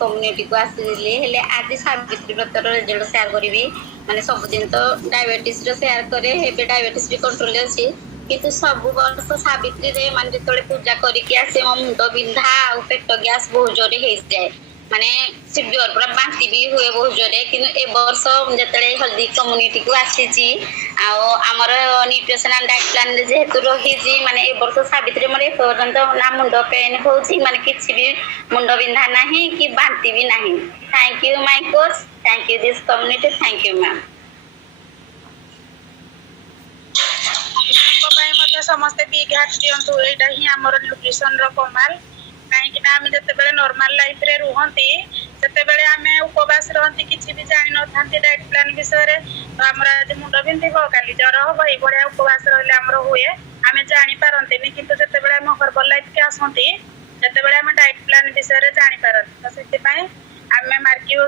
Community को आसली हेले आज सावित्री व्रतर रिजल्ट शेयर करी माने सबुदिन तो डायबिटीज शेयर करे हेबे डायबिटीज भी कंट्रोल अच्छी किंतु सब वर्ष सावित्री रे माने जो पूजा करके आसे मो मुंड बिंधा आ पेट गैस बहुत जोरे हो जाए माने सिवियर पूरा बांती भी हुए बहुत जोरे किंतु ए वर्ष जतले हेल्दी कम्युनिटी को आसीची आमर न्यूट्रिशनल डाइट प्लान जेहेतु रही माने ए वर्ष सावित्री मोर पर्यंत ना मुंड पेन होची माने किछि भी मुंड बिंधा नाही कि बांती भी नाही। Thank you my coach, thank you this community, thank you ma'am. समस्ते बिग हार्ट दियंतु एटा ही हमर न्यूट्रिशन रो कमाल कहीं आम जिते नॉर्मल लाइफ रे रुहंती से आम उपवास रहती किसी भी जान न डाइट प्लान विषय तो आमर आज मुंड बिंधिब काली जर हम ये भाया उपवास रही आमर हुए आम जापारती कितु जिते आम हर्बल लाइफ के आसती से आम डाइट प्लान विषय जापारती तो से आम मार्की